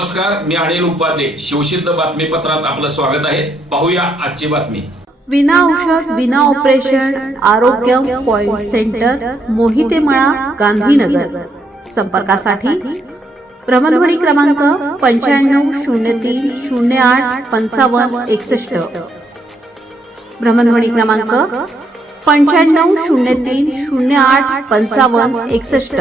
नमस्कार मी अनिल उपाध्ये. शिवसिद्ध बातमीपत्रात आपलं स्वागत आहे. पाहूया आजची बातमी. विना औषध विना ऑपरेशन आरोग्य पॉइंट सेंटर मोहितेमळा गांधीनगर. संपर्कासाठी भ्रमणध्वनी क्रमांक पंच्याण्णव शून्य तीन शून्य आठ पंचावन्न एकसष्ट. भ्रमणध्वनी क्रमांक पंच्याण्णव शून्य तीन शून्य आठ पंचावन्न एकसष्ट.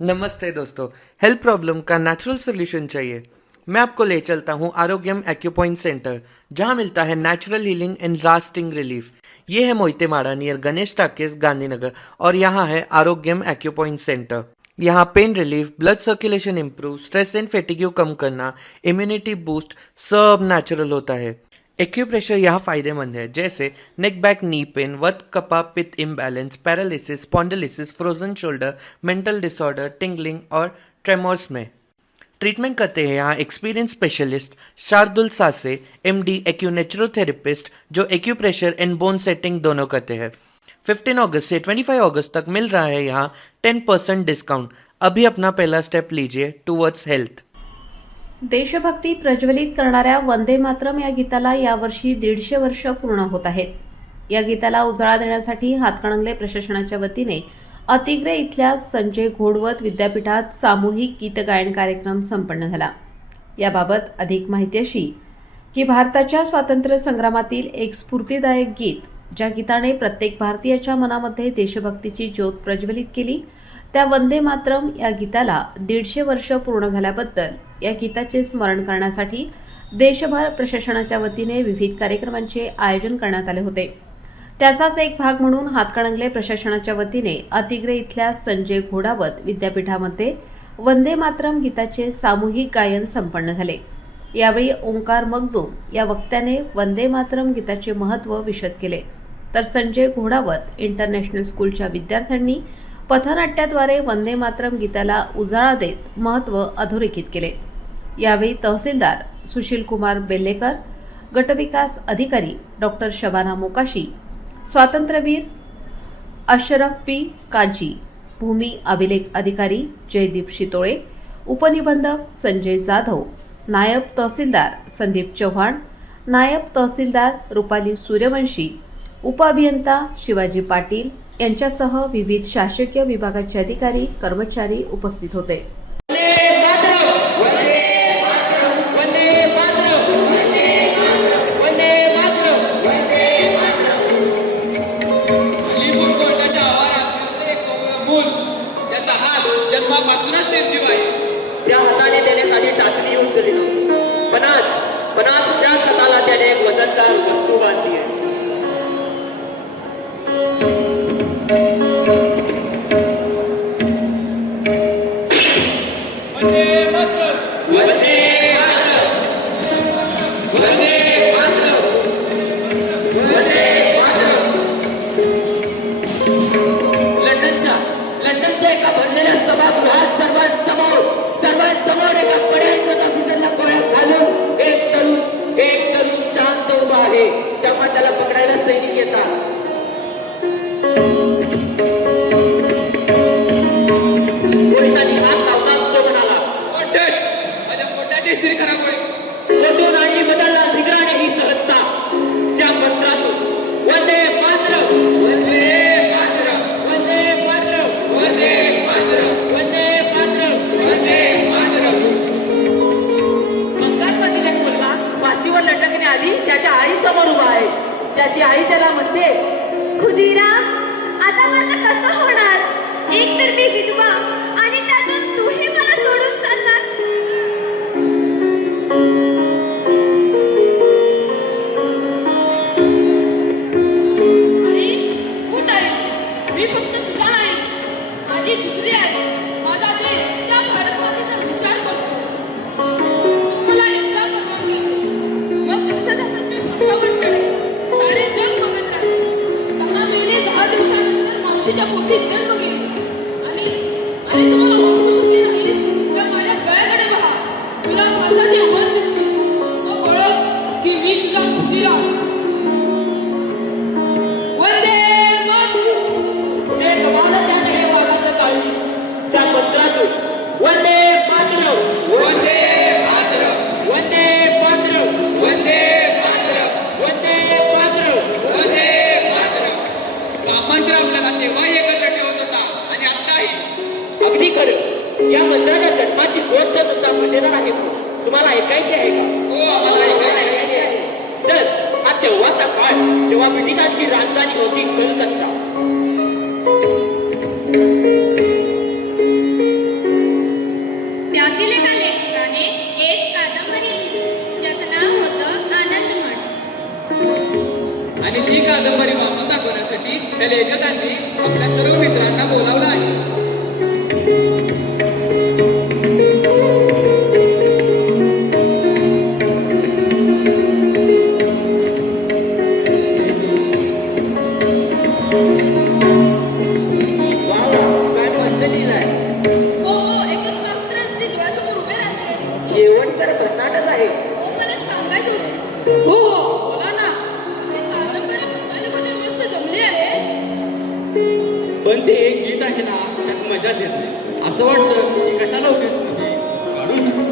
नमस्ते दोस्तों. हेल्थ प्रॉब्लम का नेचुरल सोल्यूशन चाहिए। मैं आपको ले चलता हूँ आरोग्यम एक्यूपॉइंट सेंटर, जहाँ मिलता है natural healing and lasting relief ये है मोहितेमाड़ा नियर गणेश टाकिस, गांधीनगर, और यहाँ है आरोग्यम एक्यूपॉइंट सेंटर। यहाँ pain relief blood circulation improve stress and fatigue कम करना इम्यूनिटी बूस्ट सब नेचुरल होता है। एक्यूप्रेशर यहाँ फ़ायदेमंद है, जैसे नेक बैक नी pain vata, kapha, pitta imbalance paralysis spondylitis frozen shoulder mental disorder tingling और ट्रेमोर्स में. ट्रीटमेंट करते हैं यहाँ experience specialist Shardul Sase M D acunaturotherapist जो एक्यूप्रेशर एंड बोन सेटिंग दोनों करते हैं. 15 अगस्त से 25 अगस्त तक मिल रहा है यहाँ 10 परसेंट डिस्काउंट अभी अपना पहला स्टेप लीजिए टूवर्ड्स हेल्थ देशभक्ती प्रज्वलित करणाऱ्या वंदे मातरम या गीताला यावर्षी दीडशे वर्ष पूर्ण होत आहेत. या गीताला उजाळा देण्यासाठी हातकणंगले प्रशासनाच्या वतीने अतिग्रे इथल्या संजय घोडवत विद्यापीठात सामूहिक गीतगायन कार्यक्रम संपन्न झाला. याबाबत अधिक माहिती अशी की भारताच्या स्वातंत्र्य संग्रामातील एक स्फूर्तीदायक गीत ज्या गीताने प्रत्येक भारतीयाच्या मनामध्ये देशभक्तीची ज्योत प्रज्वलित केली त्या वंदे मातरम या गीताला दीडशे वर्ष पूर्ण झाल्याबद्दल या गीताचे स्मरण करण्यासाठी देशभर प्रशासनाच्या वतीने विविध कार्यक्रमांचे आयोजन करण्यात आले होते. त्याचाच एक भाग म्हणून हातकणंगले प्रशासनाच्या वतीने अतिग्रे इथल्या संजय घोडावत विद्यापीठामध्ये वंदे मातरम गीताचे सामूहिक गायन संपन्न झाले. यावेळी ओंकार मगदूम या वक्त्याने वंदे मातरम गीताचे महत्त्व विशद केले. तर संजय घोडावत इंटरनॅशनल स्कूलच्या विद्यार्थ्यांनी पथनाट्याद्वारे वंदे मातरम गीताला उजाळा देत महत्त्व अधोरेखित केले. यावेळी तहसीलदार सुशील कुमार बेल्लेकर गटविकास अधिकारी डॉक्टर शबाना मोकाशी स्वातंत्र्यवीर अशरफ पी. काजी भूमी अभिलेख अधिकारी जयदीप शितोळे उपनिबंधक संजय जाधव नायब तहसीलदार संदीप चव्हाण नायब तहसीलदार रुपाली सूर्यवंशी उपअभियंता शिवाजी पाटील यांच्यासह विविध शासकीय विभागाचे अधिकारी कर्मचारी उपस्थित होते. जन्मापासूनच निर्जीव आहे. त्या हाताने त्याने साधी टाचणी उचलली. पण आज पण आज त्याच हाताला त्याने एक वजनदार वस्तू बांधली आहे. लंडनच्या आणि ऐकायचे आहे का हो आम्हाला ऐकायचे आहे. तर हा तेव्हाचा काळ जेव्हा ब्रिटिशांची राजधानी होती कलकत्ता आहे ना त्यात मजाच येत नाही. असं वाटतं की कशाला उगीच मध्ये काढू नका.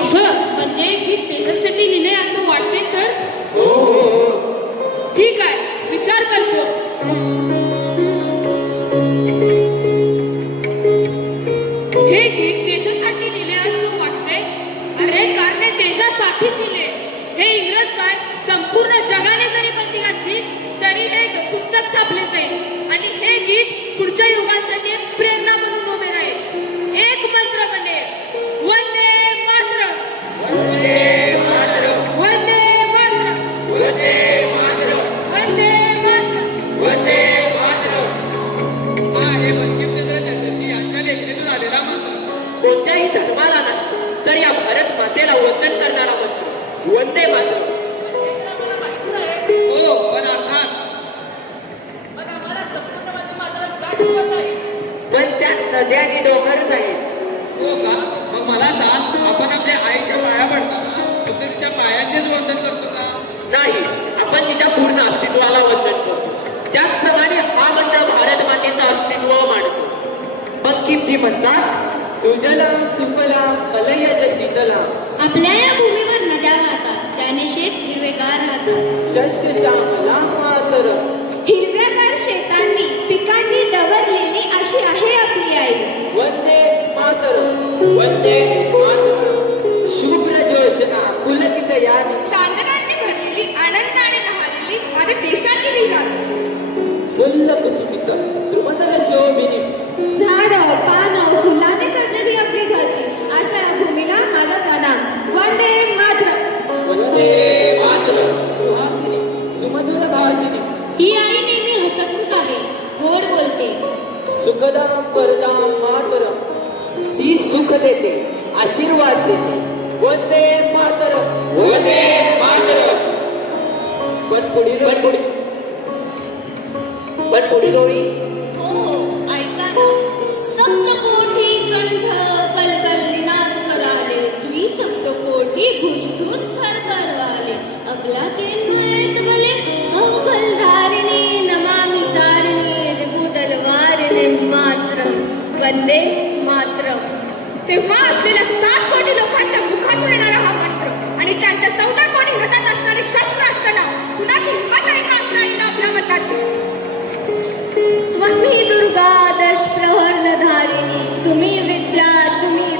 असं म्हणजे गीत देशासाठी लिहिले असं वाटते तर? ठीक आहे विचार करतो. युगांसाठी एक प्रेरणा म्हणून उभे राहील. एक मंत्र बनेल वंदे मातरम. वंदे मातरम. वंदे मातरम. हा आहे बंकिमचंद्र चटर्जी यांच्या लेखणीतून आलेला मंत्र. कोणत्याही धर्माला नाही तर या भारत मातेला वंदन करणारा मंत्र. वंदे मातरम. हो पण अर्थात पण त्यात नद्या आणि डोंगरच आहेत. हो का? मग मला सांग आपण आपल्या आईच्या पाया पडताना फक्त तिच्या पायांचेच वंदन करतो का? नाही आपण तिच्या पूर्ण अस्तित्वाला वंदन करतो. त्याचप्रमाणे हा मंत्र भारत मातेचं अस्तित्व मांडतो बंकिमजी म्हणतात? सुजलाम सुफलाम मलयज शीतलाम. आपल्या या भूमीवर नद्या वाहतात. त्याने शेत हिरवेगार राहतात. शस्य श्यामलाम मातरम सुखदाम परदाम मातरम. ती सुख देते आशीर्वाद देते. वंदे मातरम. वंदे मातरम. पण पुढील पण पुढील पण पुढील ओळी. वंदे मात्र तेव्हा असलेल्या सात कोटी लोकांच्या मुखातून येणारा हा मंत्र आणि त्यांच्या चौदा कोटी हातात असणारे शस्त्र असताना कुणाची हिंमत आहे का आमच्या आईला आपल्या मताची त्वमी दुर्गा दश प्रहर्ण धारिणी तुम्ही विद्या तुम्ही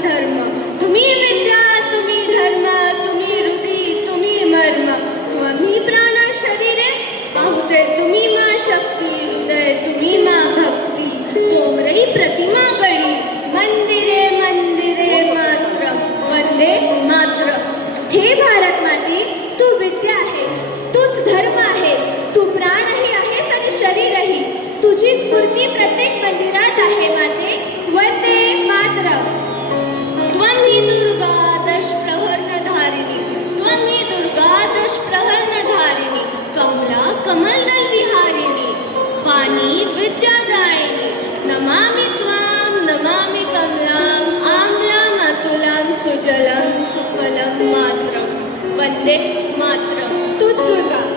मूर्ती प्रत्येक मंदिरात आहे माते. वंदे मात्र त्वमी दुर्गा दश प्रहर्ण धारिणी त्वमी दुर्गा दश प्रहर्ण धारिणी कमला कमलदल विहारिणी. पाणी विद्यादायिनी. नमामि त्वाम नमामि कमलाम आम्लाम् अतुलाम सुजलं सुफलं मात्रम. वंदे मात्रम. तुझ दुर्गा.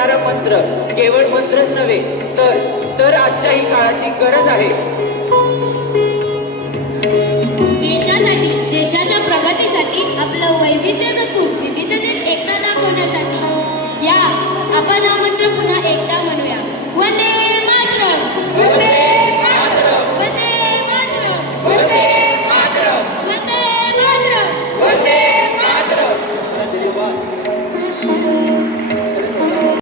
गीताला मंत्र केवळ मंत्रच नव्हे तर तर आजच्या ही काळाची गरज आहे.